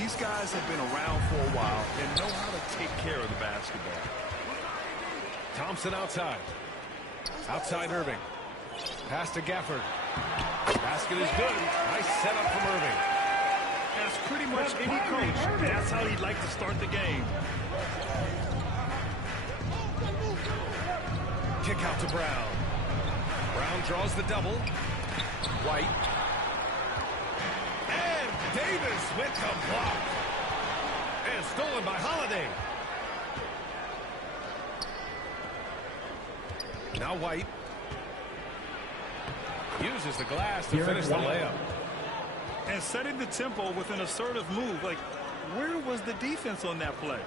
These guys have been around for a while and know how to take care of the basketball. Thompson outside. Outside Irving. Pass to Gafford. Basket is good. Nice setup from Irving. As pretty much any coach, that's how he'd like to start the game. Kick out to Brown. Brown draws the double. White. And Davis with the block. And stolen by Holiday. Now White. Uses the glass to finish the layup. And setting the tempo with an assertive move. Like, where was the defense on that play?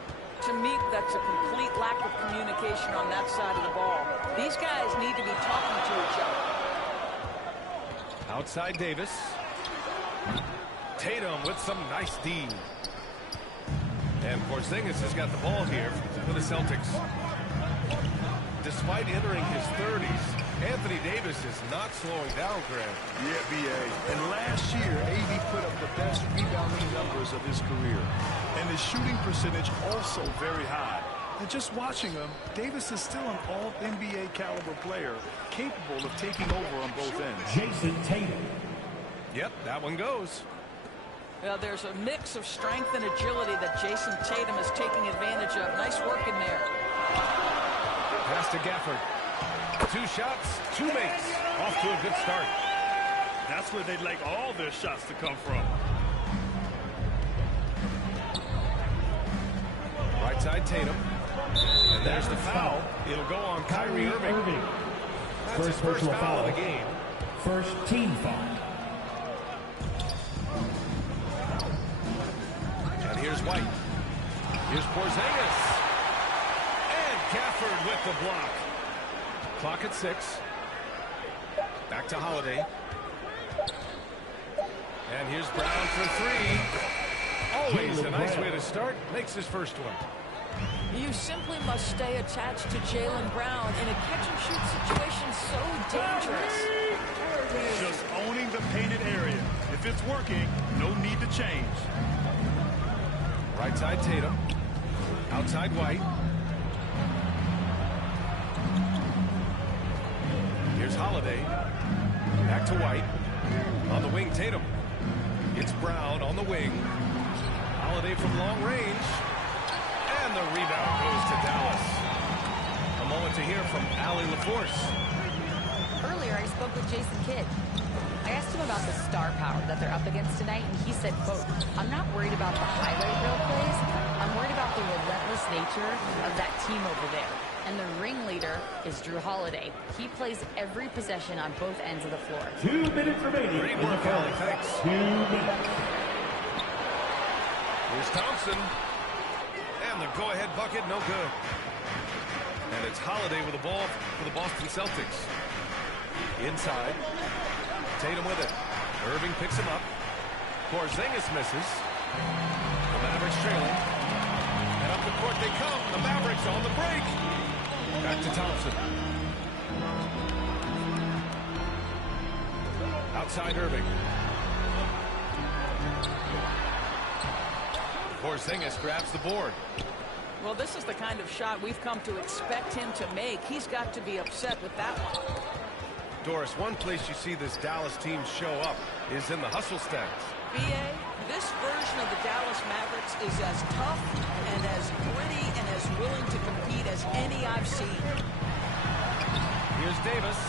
To me, that's a complete lack of communication on that side of the ball. These guys need to be talking to each other. Outside Davis. Tatum with some nice D. And Porzingis has got the ball here for the Celtics. Despite entering his 30s, Anthony Davis is not slowing down, Grant. Yeah, B.A. And last year, AD put up the best rebounding numbers of his career. And his shooting percentage also very high. And just watching him, Davis is still an all-NBA caliber player, capable of taking over on both ends. Jason Tatum. Yep, that one goes. Well, there's a mix of strength and agility that Jason Tatum is taking advantage of. Nice work in there. Pass to Gafford. 2 shots, 2 makes. Off to a good start. That's where they'd like all their shots to come from. Right side Tatum. And there's the foul. It'll go on Kyrie Irving. That's his first foul of the game. First team foul. And here's White. Here's Porzingis. And Gafford with the block. Clock at 6. Back to Holiday. And here's Brown for 3. Always a nice way to start. Makes his first one. You simply must stay attached to Jaylen Brown in a catch-and-shoot situation so dangerous. Just owning the painted area. If it's working, no need to change. Right side Tatum. Outside White. Here's Holiday. Back to White. On the wing, Tatum. It's Brown on the wing. Holiday from long range. And the rebound goes to Dallas. A moment to hear from Allie LaForce. Earlier, I spoke with Jason Kidd. I asked him about the star power that they're up against tonight, and he said, quote, "I'm not worried about the highlight reel plays. I'm worried about the relentless nature of that team over there. And the ringleader is Drew Holiday. He plays every possession on both ends of the floor." 2 minutes remaining. Great work, Allie. Thanks. 2 minutes. Here's Thompson. And the go-ahead bucket, no good. And it's Holiday with the ball for the Boston Celtics. Inside. Tatum with it. Irving picks him up. Porzingis misses. The Mavericks trailing. And up the court they come. The Mavericks on the break. Back to Thompson. Outside Irving. Porzingis grabs the board. Well, this is the kind of shot we've come to expect him to make. He's got to be upset with that one. Doris, one place you see this Dallas team show up is in the hustle stacks. B.A., this version of the Dallas Mavericks is as tough and as gritty and as willing to compete as any I've seen. Here's Davis.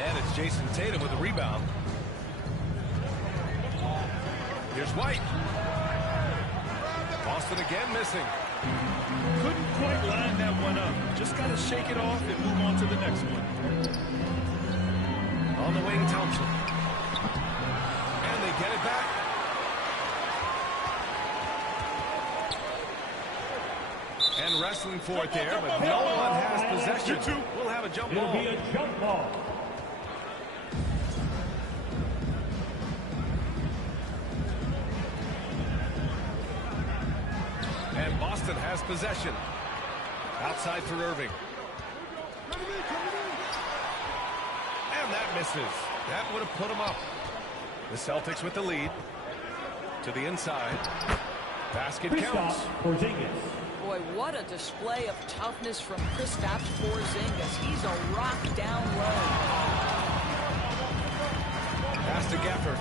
And it's Jason Tatum with the rebound. Here's White. Boston again missing. Couldn't quite line that one up. Just got to shake it off and move on to the next one. On the wing, Thompson. And they get it back. And wrestling for it there, but no one has possession. We'll have a jump It'll ball. be a jump ball. And Boston has possession. Outside for Irving. And that misses. That would have put them up. The Celtics with the lead. To the inside. Basket counts. Kristaps Porzingis. Boy, what a display of toughness from Kristaps Porzingis. He's a rock down low. Pass to Gafford.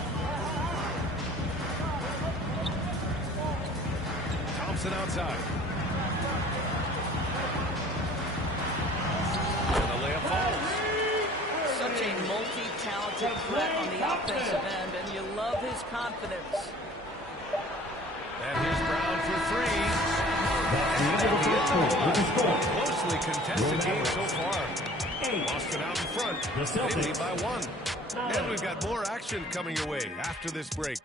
Thompson outside. And the layup falls. Such a multi-talented threat on the offensive end, and you love his confidence. And here's Brown for three. Closely contested game so far. Boston out in front. They lead by 1. And we've got more action coming your way after this break.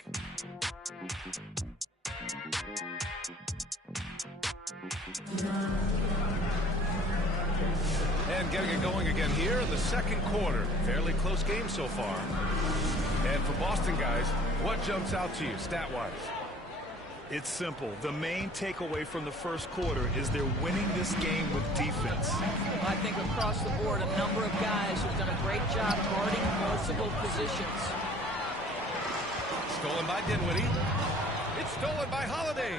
And getting it going again here in the second quarter. Fairly close game so far. And for Boston guys, what jumps out to you stat-wise? It's simple. The main takeaway from the first quarter is they're winning this game with defense. I think across the board, a number of guys have done a great job guarding multiple positions. Stolen by Dinwiddie. It's stolen by Holiday.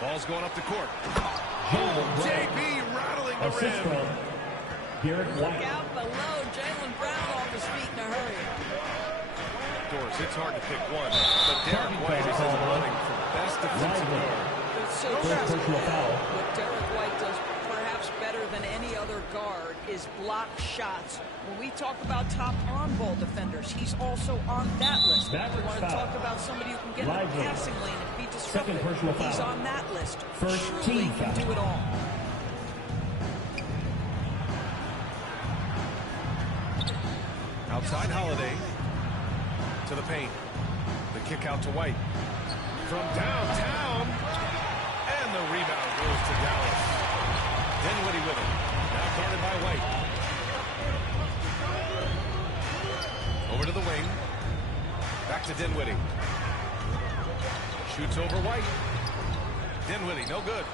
Ball's going up the court. JB rattling the Assist rim. from Derek Look White. out below. Jaylen Brown off his feet in a hurry. Doors, it's hard to pick one, but Derek White is in the running for best defensive guard. It's so First true. personal foul. What Derek White does perhaps better than any other guard is block shots. When we talk about top on-ball defenders, he's also on that list. We Mavericks want to foul. talk about somebody who can get in Lively. the passing lane and be disruptive. Second personal He's foul. on that list. First Truly team can foul. do it all. Outside Holiday to the paint. The kick out to White. From downtown. And the rebound goes to Dallas. Dinwiddie with it. Now guarded by White. Over to the wing. Back to Dinwiddie. Shoots over White. Dinwiddie, no good.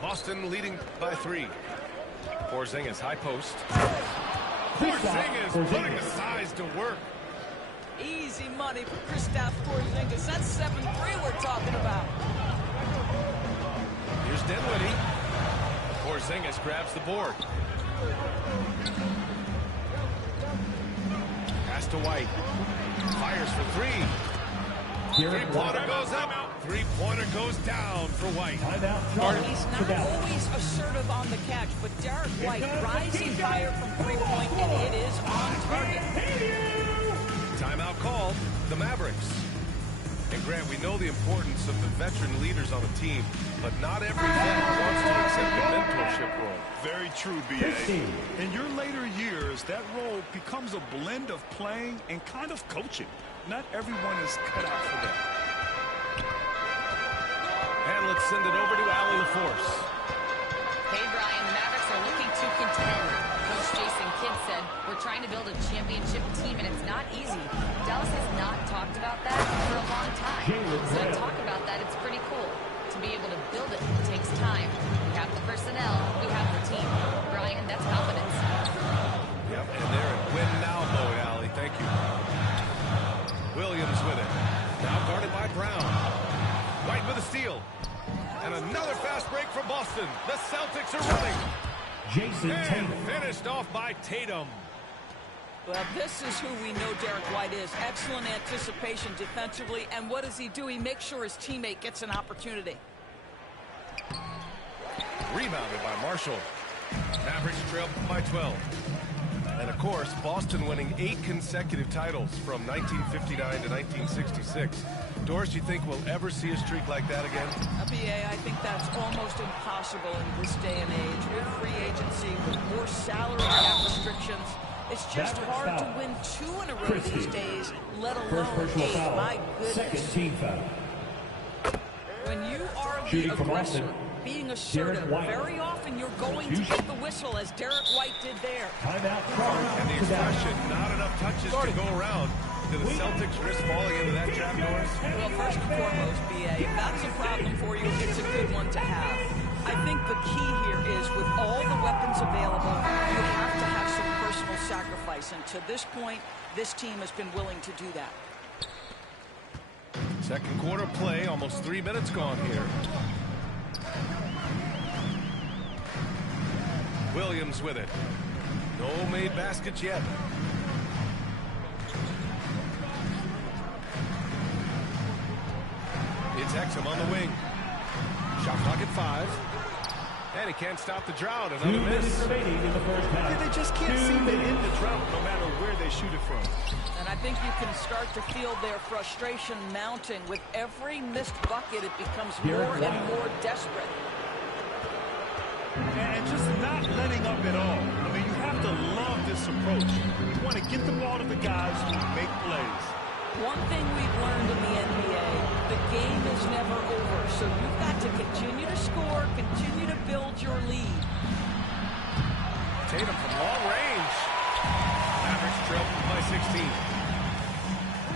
Boston leading by 3. Porzingis, high post. Porzingis putting the size to work. Easy money for Kristaps Porzingis. That's 7-3 we're talking about. Here's Dinwiddie. Porzingis grabs the board. Pass to White. Fires for 3. Derek Three-pointer White. goes up. Three-pointer goes down for White. Timeout charge He's for not Dallas. always assertive on the catch, but Derek White rising higher from three-point, and it is on target. Timeout called. The Mavericks. And Grant, we know the importance of the veteran leaders on a team, but not every vet wants to accept the mentorship role. Very true, B.A. In your later years, that role becomes a blend of playing and kind of coaching. Not everyone is cut out for that. And let's send it over to Allie LaForce. Hey, Brian, the Mavericks are looking to contend. Coach Jason Kidd said, we're trying to build a championship team, and it's not easy. Dallas has not talked about that for a long time. So to talk about that, it's pretty cool. To be able to build it takes time. We have the personnel, we have the team. Brian, that's confidence. Yep, and they're in win-now mode, Allie. Thank you. Williams with it. Now guarded by Brown. White with a steal. And another fast break from Boston. The Celtics are running. Jason Tatum. And finished off by Tatum. Well, this is who we know Derek White is. Excellent anticipation defensively. And what does he do? He makes sure his teammate gets an opportunity. Rebounded by Marshall. Mavericks trail by 12. And, of course, Boston winning 8 consecutive titles from 1959 to 1966. Doris, you think we'll ever see a streak like that again? BA, I think that's almost impossible in this day and age. With free agency, with more salary cap restrictions, it's just hard to win 2 in a row these days, let alone 8. My goodness. Second team foul. When you are the Shooting from aggressor, Boston, being assertive, White. very often you're going to get the whistle, as Derek White did there. Timeout charge And the for Dallas. expression, not enough touches to go around. Do the Celtics risk falling into that trap, Doris? Well, first and foremost, BA, if that's a problem for you, it's a good one to have. I think the key here is with all the weapons available, you have to have some personal sacrifice. And to this point, this team has been willing to do that. Second quarter play, almost 3 minutes gone here. Williams with it. No made baskets yet. It's Exum on the wing. Shot clock at 5. And he can't stop the drought. Another miss. Yeah, they just can't seem to end the drought no matter where they shoot it from. And I think you can start to feel their frustration mounting. With every missed bucket, it becomes more and more desperate. And just not letting up at all. I mean, you have to love this approach. You want to get the ball to the guys who make plays. One thing we've learned in the NBA, the game is never over. So you've got to continue to score, continue to build your lead. Tatum from long range. Mavericks trail by 16.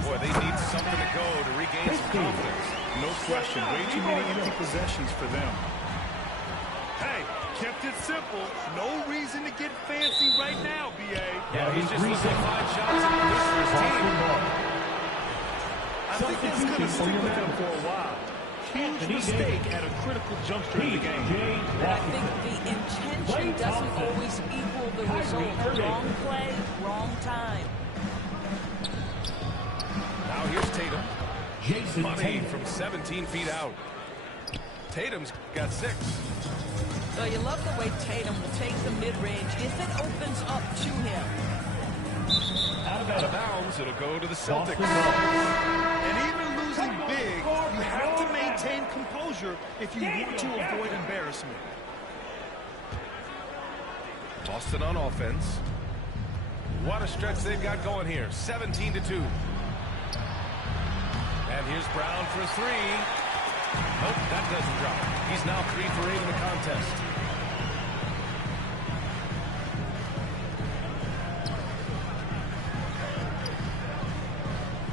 Boy, they need something to go to regain some confidence. No question. Way too many empty possessions for them. Hey, kept it simple. No reason to get fancy right now, B.A. Yeah, he's just looking to find shots and produce for his team. I think he's going to stick with them for a while. Huge mistake at a critical juncture in the game. But I think the intention doesn't always equal the result. Wrong play, wrong time. Now here's Tatum. Jason Money from 17 feet out. Tatum's got 6. So you love the way Tatum will take the mid-range if it opens up to him. Out of bounds, it'll go to the Celtics. And even losing big, you have to maintain composure if you want to avoid embarrassment. Boston on offense. What a stretch they've got going here. 17-2. And here's Brown for a 3. Nope, that doesn't drop. He's now 3 for 8 in the contest.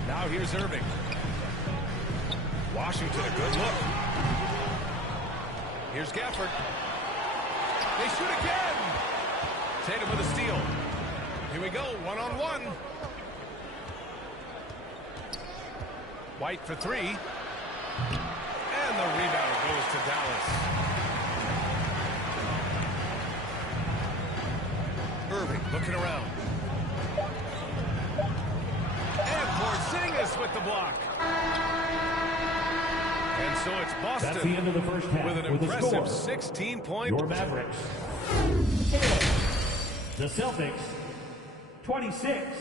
Now here's Irving. Washington, a good look. Here's Gafford. They shoot again. Tatum with a steal. Here we go, one-on-one. White for 3. And the rebound goes to Dallas. Irving looking around. And Porzingis with the block. And so it's Boston. That's the end of the first half with an impressive 16-point. Your Mavericks. The Celtics, 26.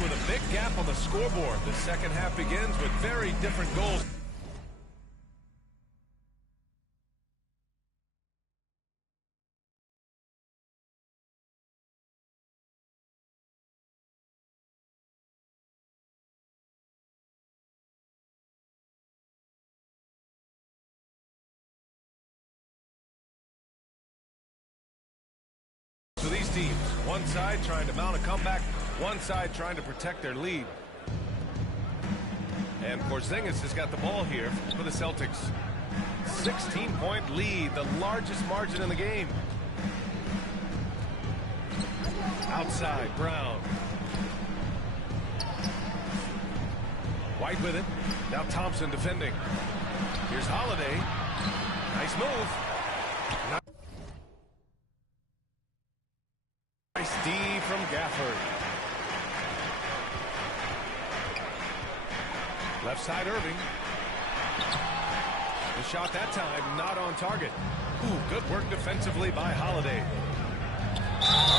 With a big gap on the scoreboard, the second half begins with very different goals. So these teams, one side trying to mount a comeback, one side trying to protect their lead. And Porzingis has got the ball here for the Celtics. 16-point lead, the largest margin in the game. Outside, Brown. White with it. Now Thompson defending. Here's Holiday. Nice move. Nice D from Gafford. Left side, Irving. The shot that time not on target. Ooh, good work defensively by Holiday.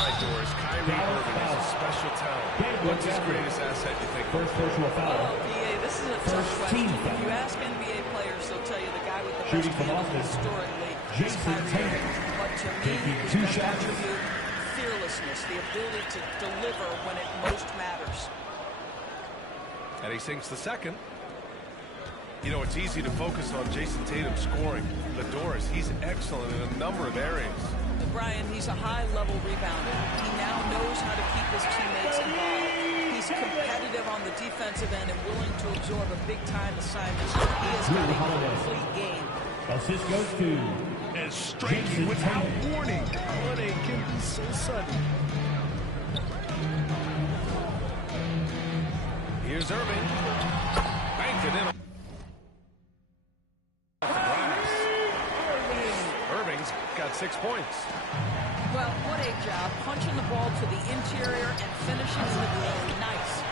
right, Doris. Kyrie Irving is a special talent. What's his greatest asset, you think? First personal foul. BA, this is a tough question. If you ask NBA players, they'll tell you the guy with the best handle historically is Kyrie Irving. But to me, his best attribute, fearlessness, the ability to deliver when it most matters. And he sinks the second. You know, it's easy to focus on Jason Tatum scoring. But Doris, he's excellent in a number of areas. Brian, he's a high-level rebounder. He now knows how to keep his teammates involved. He's competitive on the defensive end and willing to absorb a big-time assignment. So he has got a complete game. Assist goes to And striking without warning. Oh, they can be so sudden. Here's Irving. Banked it in. Irving's got 6 points. Well, what a job. Punching the ball to the interior and finishing in the paint. Nice.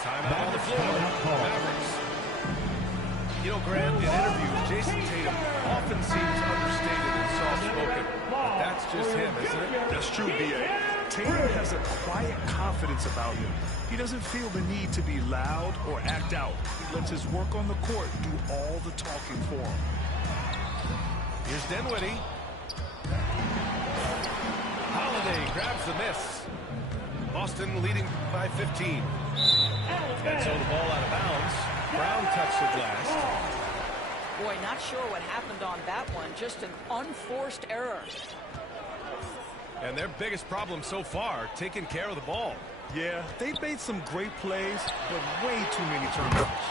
Timeout on the floor. Mavericks. You know, Grant, in interviews, Jason Tatum often seems understated and soft-spoken. But that's just him, isn't it? That's true, B.A. Tatum has a quiet confidence about him. He doesn't feel the need to be loud or act out. He lets his work on the court do all the talking for him. Here's Dinwiddie. Holiday grabs the miss. Boston leading by 15. And so the ball out of bounds. Brown touched the glass. Boy, not sure what happened on that one. Just an unforced error. And their biggest problem so far, taking care of the ball. Yeah, they've made some great plays, but way too many turnovers.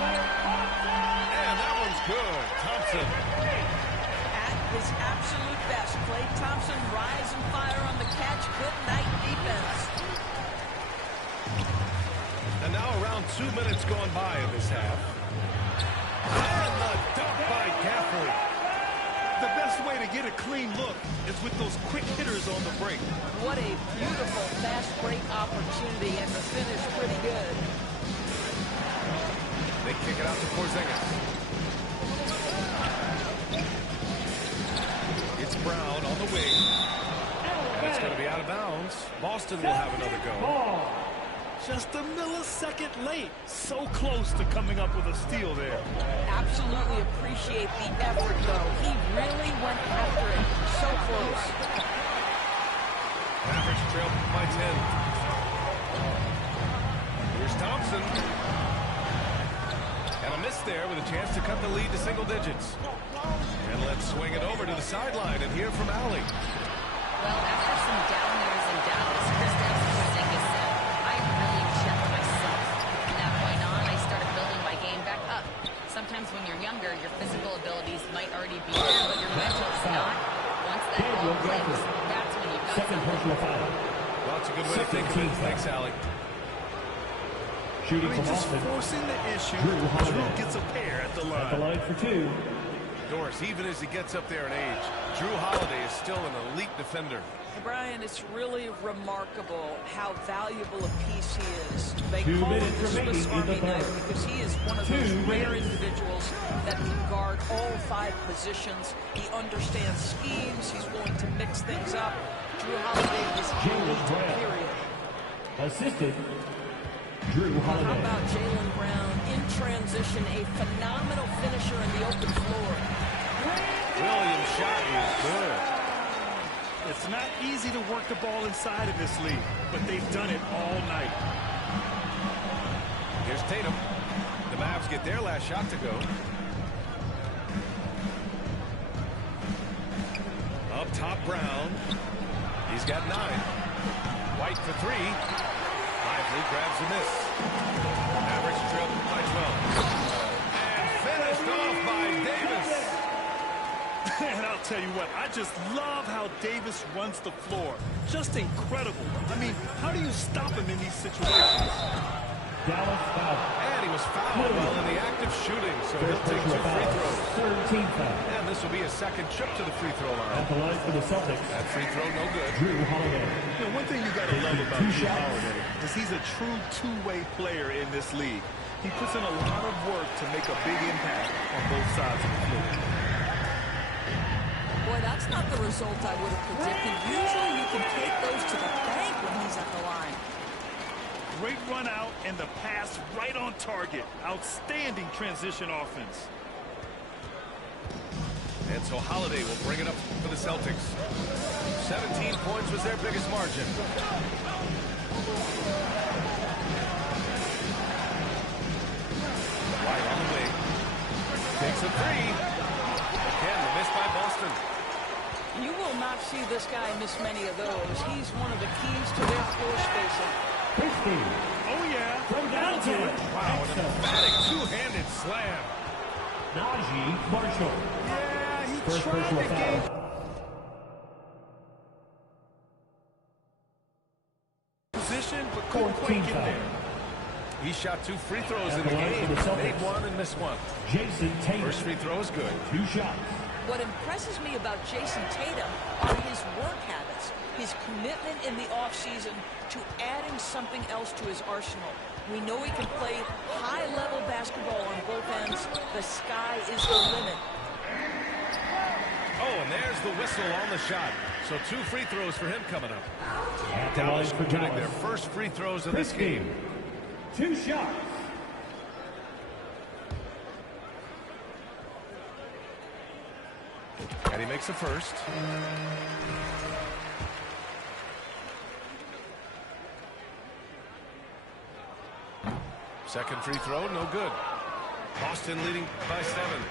And that one's good. Thompson. At his absolute best, Klay Thompson rise and fire on the catch. Good night defense. And now around 2 minutes gone by in this half. And the dunk by Gafford. The best way to get a clean look is with those quick hitters on the break. What a beautiful fast break opportunity, and the finish pretty good. They kick it out to Porzingis. It's Brown on the wing. And it's going to be out of bounds. Boston will have another go. Just a millisecond late. So close to coming up with a steal there. Absolutely appreciate the effort, though. He really went after it. So close. Mavericks trail by 10. Here's Thompson. And a miss there with a chance to cut the lead to single digits. And let's swing it over to the sideline and hear from Allie. Well, after some down years in Dallas, Porzingis said, I really checked myself. From that point on, I started building my game back up. Sometimes when you're younger, your physical abilities might already be there, but your mental is not. Once that ball clicks, that's when you've got second personal foul. Well, that's a good way to think of it. Thanks, Allie. Shooting from just Austin. forcing the issue. Drew gets a pair at the line. At the line for two. Doris, even as he gets up there in age, Drew Holiday is still an elite defender. Brian, it's really remarkable how valuable a piece he is. They 2 call him minutes the Swiss remaining in the Army knife third. because he is one of those rare individuals that can guard all 5 positions. He understands schemes. He's willing to mix things up. Drew Holiday is elite, period. Assisted. Drew How Holiday. about Jaylen Brown in transition, a phenomenal finisher in the open floor. Williams' shot is good. It's not easy to work the ball inside of this league, but they've done it all night. Here's Tatum. The Mavs get their last shot to go. Up top, Brown. He's got 9. White for 3. 5 Lively grabs the miss. Mavericks trail by 12. And finished off by Davis. And I'll tell you what, I just love how Davis runs the floor. Just incredible. I mean, how do you stop him in these situations? Dallas foul. And he was fouled while in the act of shooting, so he'll take 2 free throws. Third team foul. And this will be a second trip to the free throw line. At the line for the Celtics. That free throw no good. Drew Holiday. You know, one thing you got to love about Drew Holiday is he's a true two-way player in this league. He puts in a lot of work to make a big impact on both sides of the floor. Boy, that's not the result I would have predicted. Usually you can take those to the bank when he's at the line. Great run out and the pass right on target. Outstanding transition offense. And so Holiday will bring it up for the Celtics. 17 points was their biggest margin. White on the wing. Takes a 3. Again, the miss by Boston. You will not see this guy miss many of those. He's one of the keys to their floor spacing. Christie. Oh, yeah. From downtown. Wow, an emphatic two-handed slam. Najee Marshall. Yeah, he First tried personal to gain foul. position, but couldn't quite get there. He shot 2 free throws At in the the line game. for the Celtics. Made 1 and missed 1. Jason Tatum. First free throw is good. 2 shots. What impresses me about Jason Tatum are his work habits, his commitment in the offseason to adding something else to his arsenal. We know he can play high-level basketball on both ends. The sky is the limit. Oh, and there's the whistle on the shot. So 2 free throws for him coming up. At the line Dallas for getting Dallas. their first free throws of this Christie. game. 2 shots. And he makes the first. Second free throw, no good. Boston leading by 7.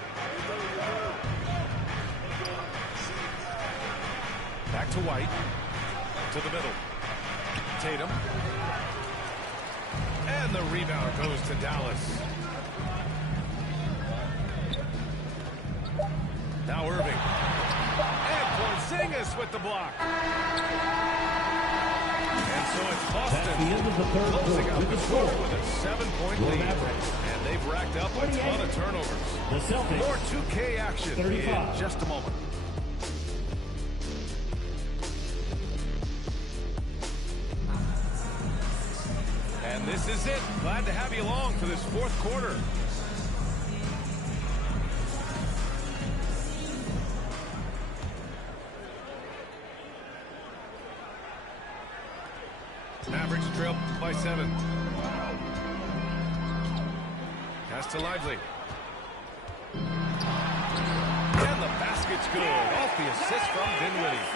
Back to White. To the middle. Tatum. And the rebound goes to Dallas. Now Irving. And Porzingis with the block. And so it's Boston That's the end of the third closing quarter out with the the score score. with a 7-point lead. Mavericks. And they've racked up a ton of turnovers. The Celtics. More 2K action 35. in just a moment. And this is it. Glad to have you along for this 4th quarter. Mavericks trail by 7. Pass to Lively. And the basket's good. Off the assist from Dinwiddie.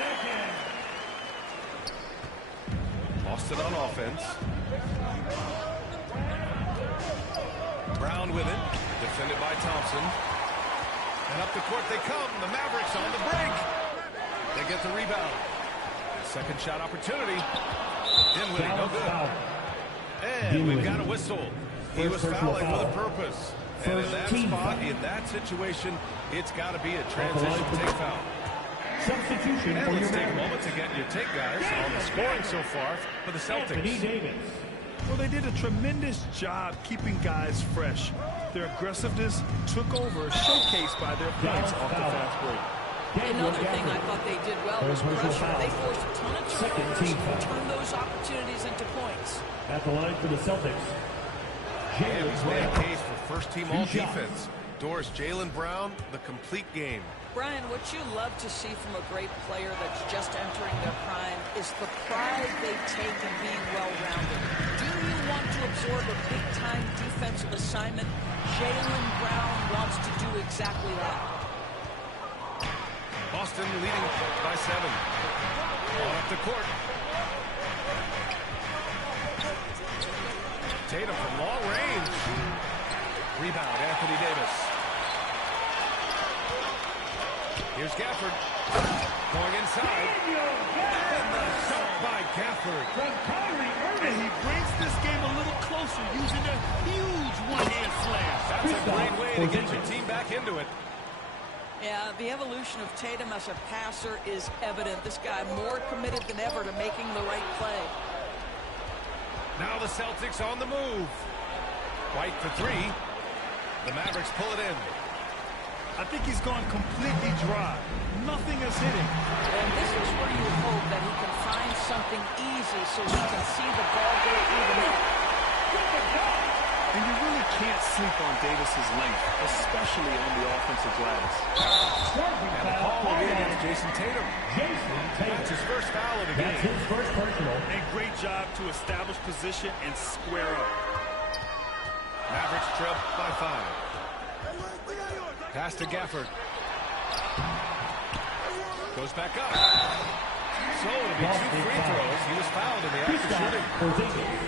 Boston on offense. Brown with it. Defended by Thompson. And up the court they come. The Mavericks on the break. They get the rebound. Second shot opportunity. Dinwiddie, no good. And we've got a whistle. He was fouling for the purpose. And in that spot, in that situation, it's got to be a transition take foul. Substitution And for your let's take a Mavericks. moment to get your take, guys, on the scoring so far for the Anthony Celtics. Davis. Well, they did a tremendous job keeping guys fresh. Their aggressiveness took over, showcased by their points off the fast break. Another thing I thought they did well was pressure. They forced a ton of turnovers and turned those opportunities into points. At the line for the Celtics. And he's made a Brown. case for first team 2 all shots. defense. Doris Jaylen Brown, the complete game. Brian, what you love to see from a great player that's just entering their prime is the pride they take in being well-rounded. Do you want to absorb a big-time defensive assignment? Jaylen Brown wants to do exactly that. Boston leading by 7. On up the court. Tatum from long range. Rebound, Anthony Davis. Here's Gafford. Going inside. And the shot by Gafford. And he brings this game a little closer using a huge one-hand slam. That's a great way to get your team back into it. Yeah, the evolution of Tatum as a passer is evident. This guy more committed than ever to making the right play. Now the Celtics on the move. White for three. The Mavericks pull it in. I think he's gone completely dry. Nothing is hitting. And this is where you hope that he can find something easy so he can see the ball go through the net. And you really can't sleep on Davis's length, especially on the offensive glass. And the call will be against Jason Tatum. That's his first foul of the game. That's his first personal. And great job to establish position and square up. Mavericks trail by 5. Pass to Gafford. Goes back up. So it'll be 2 free throws. He was fouled in the act of shooting.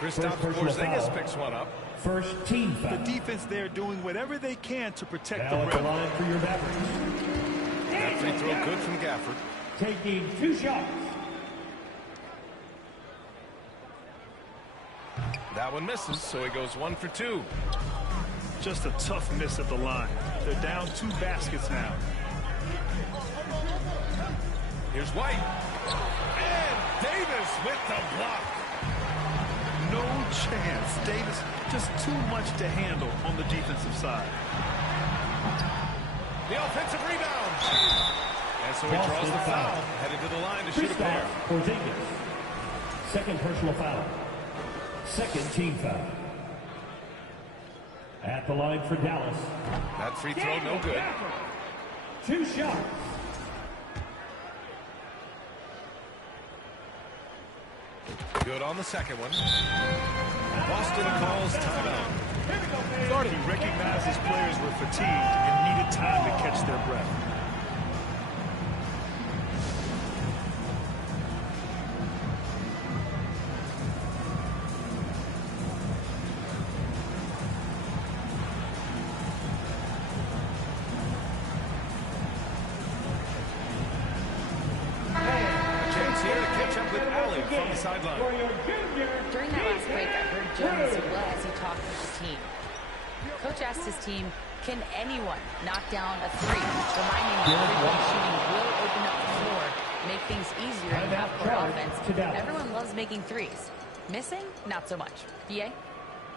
Kristaps Porzingis picks one up. First team foul. The defense there doing whatever they can to protect Now the at the rim. line for your Mavericks. That free throw good from Gafford. Taking 2 shots. That one misses, so he goes 1 for 2. Just a tough miss at the line. They're down 2 baskets now. Here's White. And Davis with the block. No chance. Davis just too much to handle on the defensive side. The offensive rebound. And so he draws the foul. Headed to the line to shoot a pair. Porzingis. Second personal foul. Second team foul. At the line for Dallas. That free throw no good. 2 shots. Good on the second one. Boston calls timeout. He recognized his players were fatigued and needed time to catch their breath. Sideline. During that last break, I heard Jones as he talked with the team. Coach asked his team, can anyone knock down a 3? Reminding them that shooting will open up the floor, make things easier in half-court offense. Everyone loves making 3s. Missing? Not so much. BA?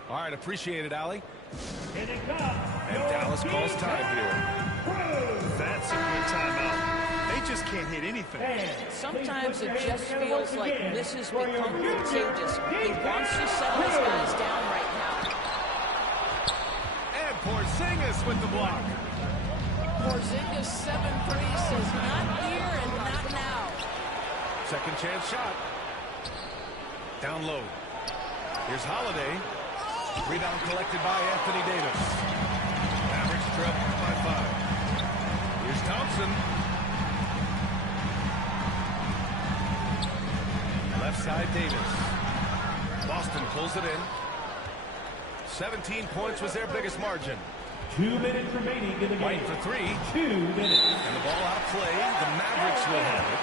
All right, appreciate it, Allie. And Dallas calls time here. That's a good timeout. They just can't hit anything. Sometimes it just feels like misses become contagious. He wants to settle his guys down right now. And Porzingis with the block. Porzingis 7-3 says not here and not now. Second chance shot. Down low. Here's Holiday. Rebound collected by Anthony Davis. Mavericks trail by 5. Here's Thompson. Left side Davis. Boston pulls it in. 17 points was their biggest margin. 2 minutes remaining in the game. White for 3. 2 minutes. And the ball outplayed. The Mavericks will have it.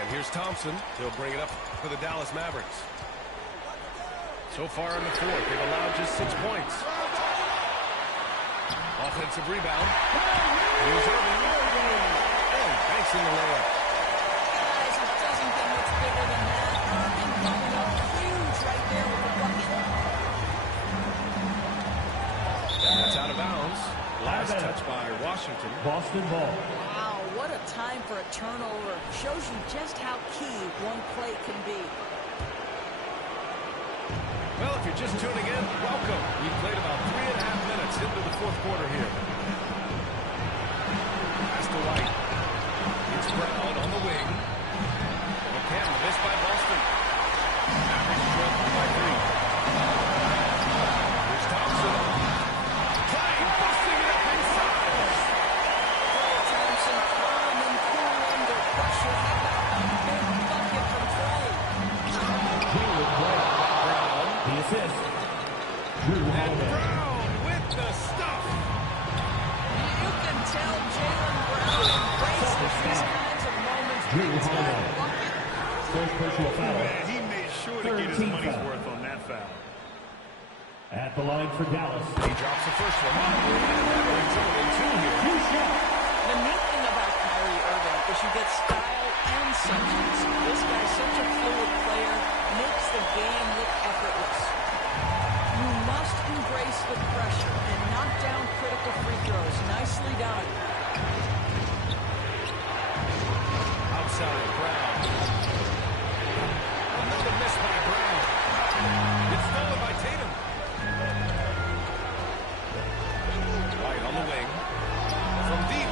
And here's Thompson. He'll bring it up for the Dallas Mavericks. So far in the fourth, they've allowed just 6 points. Offensive rebound. Here's Irving. And banks in the layup. Guys, it doesn't get much bigger than that. Irving coming up huge right there with the bucket. And that's out of bounds. Last touch by Washington. Boston ball. Wow, what a time for a turnover. Shows you just how key one play can be. Well, if you're just tuning in, welcome. We've played about 3.5 minutes into the fourth quarter here. Pass to White. It's Brown on the wing. McCann missed by Boston. Mavericks trail by 3. Here's Thompson. Klein busting it up inside. Thompson calm and cool under pressure. He got a big bucket from Clay. The assist. Drew And Brown with the stuff. You can tell Jaylen Brown embraces these kinds of moments. Big time bucket. First personal foul. Man, he made sure to get his money's worth on that foul. At the line for Dallas. He drops the first one. And that brings him within 2 here. Two shots. The neat thing about Kyrie Irving is you get style and substance. This guy's such a fluid player, makes the game look effortless. You must embrace the pressure and knock down critical free throws. Nicely done. Outside, Brown. Another miss by Brown. It's stolen by Tatum. White on the wing. From deep.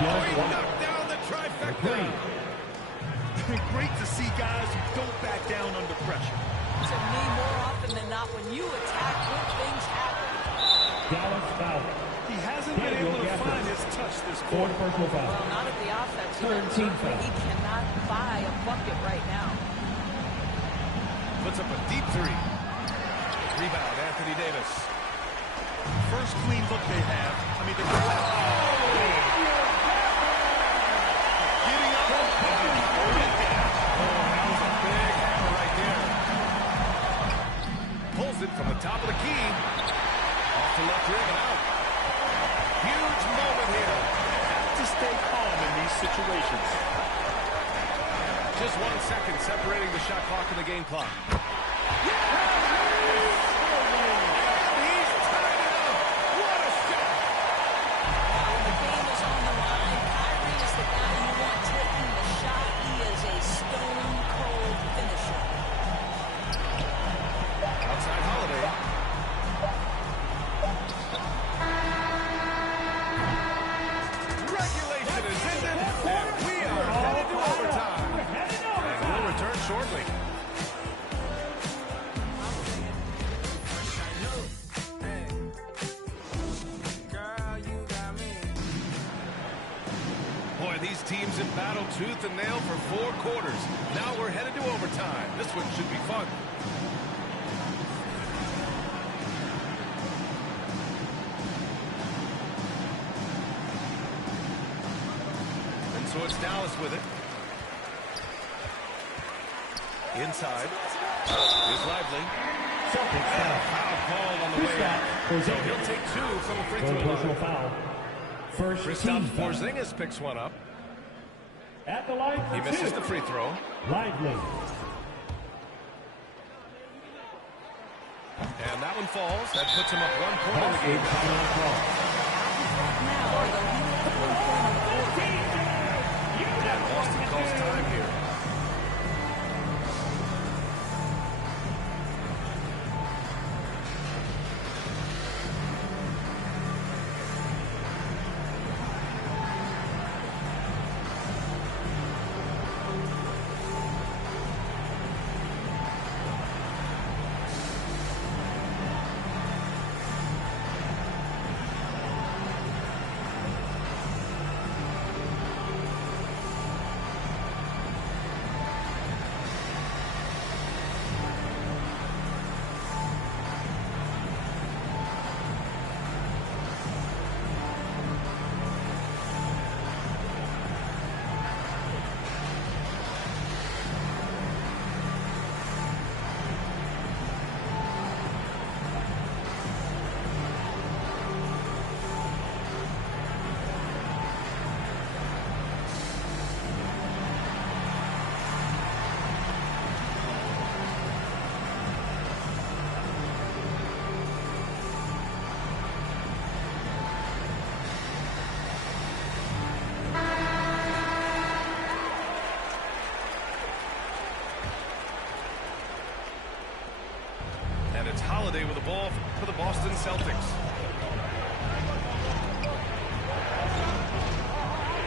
Oh, he knocked down the trifecta. Great to see guys who don't back down under pressure. To me, more often than not, when you attack, good things happen. Dallas foul. He hasn't been able to find his touch this quarter. Fourth personal foul. Well, not at the offensive Third end. team Certainly, foul. he cannot buy a bucket right now. Puts up a deep 3. Rebound, Anthony Davis. First clean look they have. I mean, they're getting up. Hold it down. Oh, that was a big hammer right there. Pulls it from the top of the key. Off the left rim and out. Huge moment here. Have to stay calm in these situations. Just 1 second separating the shot clock and the game clock. Shortly. Boy, these teams have battled tooth and nail for 4 quarters. Now we're headed to overtime. This one should be fun. And so it's Dallas with it. Inside is Lively. Celtics foul. Foul call on the way out. So he'll take 2 from the free Third throw personal line. foul. First team Kristaps foul. Porzingis picks one up. At the line for He misses 2. the free throw. Lively. And that one falls. That puts him up 1 point in the game. And Boston calls time here. It's Holiday with the ball for the Boston Celtics.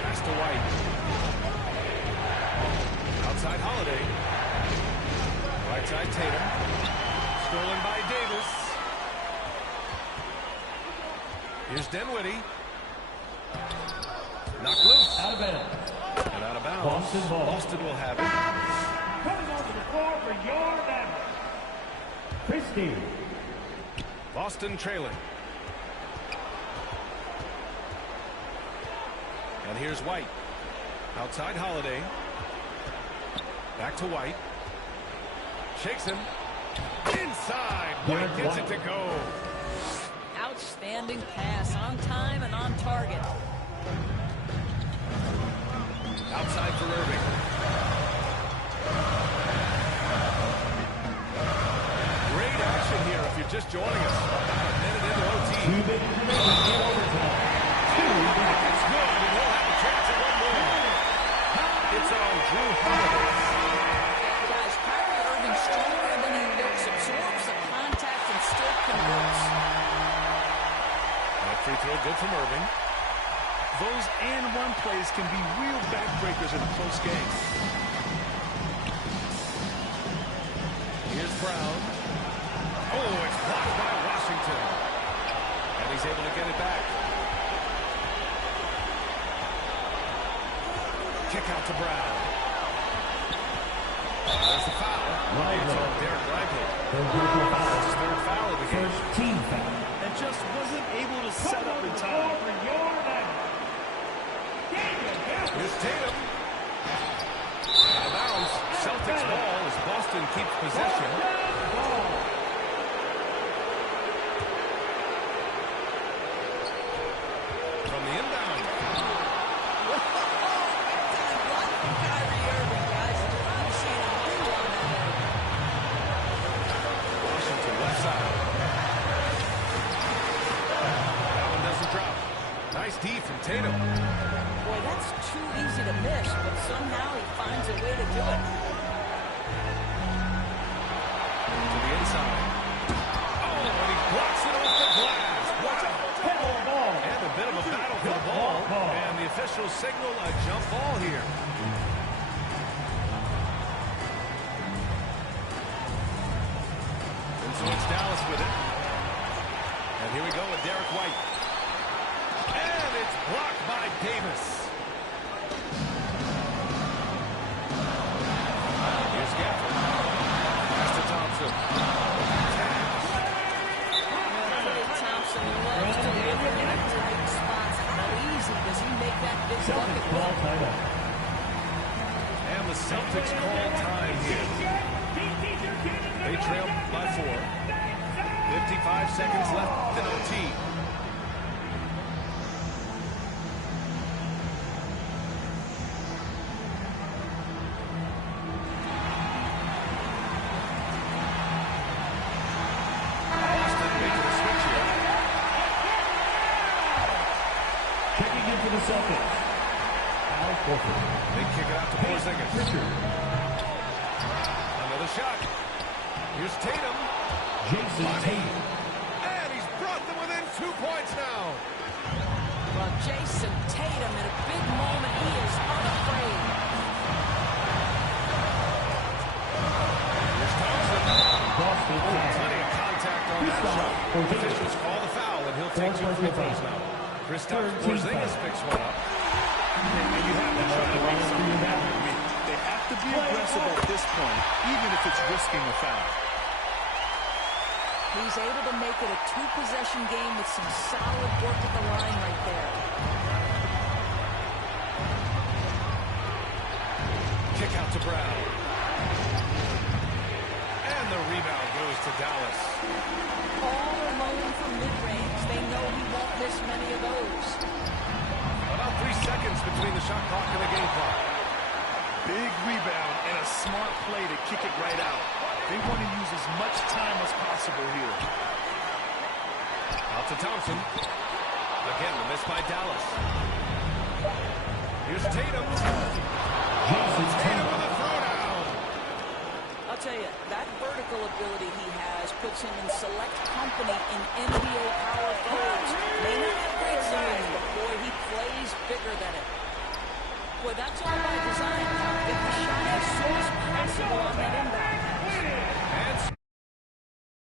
Pass to White. Outside Holiday. Right side Tatum. Stolen by Davis. Here's Dinwiddie. Knocked loose. Out of bounds. And out of bounds. Boston will have it. Coming onto the floor for your Mavericks. Christie. Boston trailing. And here's White. Outside Holiday. Back to White. Shakes him. Inside. White gets it to go. Outstanding pass, on time and on target. Outside for Irving. Great action here if you're just joining us. About a minute into OT. It's good, and we'll have a chance at one more. It's on Drew Holiday. Guys, Kyrie Irving stronger than he looks, absorbs the contact and still converts. That free throw good from Irving. Those and one plays can be real backbreakers in a close game. Here's Brown. Oh, it's blocked by Washington. And he's able to get it back. Kick out to Brown. There's the foul. It's on Derek Lively. That's his third foul of the game. First team foul. And just wasn't able to set up in time. Here's Tatum. Out of bounds. Celtics ball as Boston keeps possession. From the inbound. Kyrie Irving, guys. I'm seeing a blue on that end. Washington left side. That one doesn't drop. Nice D from Tatum. Boy, that's too easy to miss, but somehow he finds a way to do it. To the inside. Oh, and he blocks it off the glass. Wow. And a bit of a battle for the ball. And the officials signal a jump ball here. And so it's Dallas with it. And here we go with Derek White. And it's blocked by Davis. Here's Gafford. Pass to Thompson. Klay Thompson loves to live in the tight spots. How easy does he make that big bucket look? And the Celtics call time here. They trail by 4. 55 seconds left in OT. Boston making a switch here. Checking in for the Celtics. Al Horford. They kick it out to Porzingis. Another shot. Here's Tatum. Jason Tatum. And he's brought them within 2 points now. Well, Jason Tatum in a big moment, he is unafraid. Here's Thompson. Boston foul. Plenty of contact on that shot. Officials call the foul, and he'll take 2 free throws now. Kristaps Porzingis picks one up. And you have to try to make something happen. I mean, they have to be aggressive at this point, even if it's risking a foul. He's able to make it a 2-possession game with some solid work at the line right there. Kick out to Brown. And the rebound goes to Dallas. All alone from mid-range. They know he won't miss many of those. About 3 seconds between the shot clock and the game clock. Big rebound and a smart play to kick it right out. They want to use as much time as possible here. Out to Thompson. Again, the miss by Dallas. Here's Tatum. Tatum with a throwdown. I'll tell you, that vertical ability he has puts him in select company in NBA power forwards. May not have great size, but boy, he plays bigger than it. Boy, that's all by design. Get the shot as soon as possible on that inbound.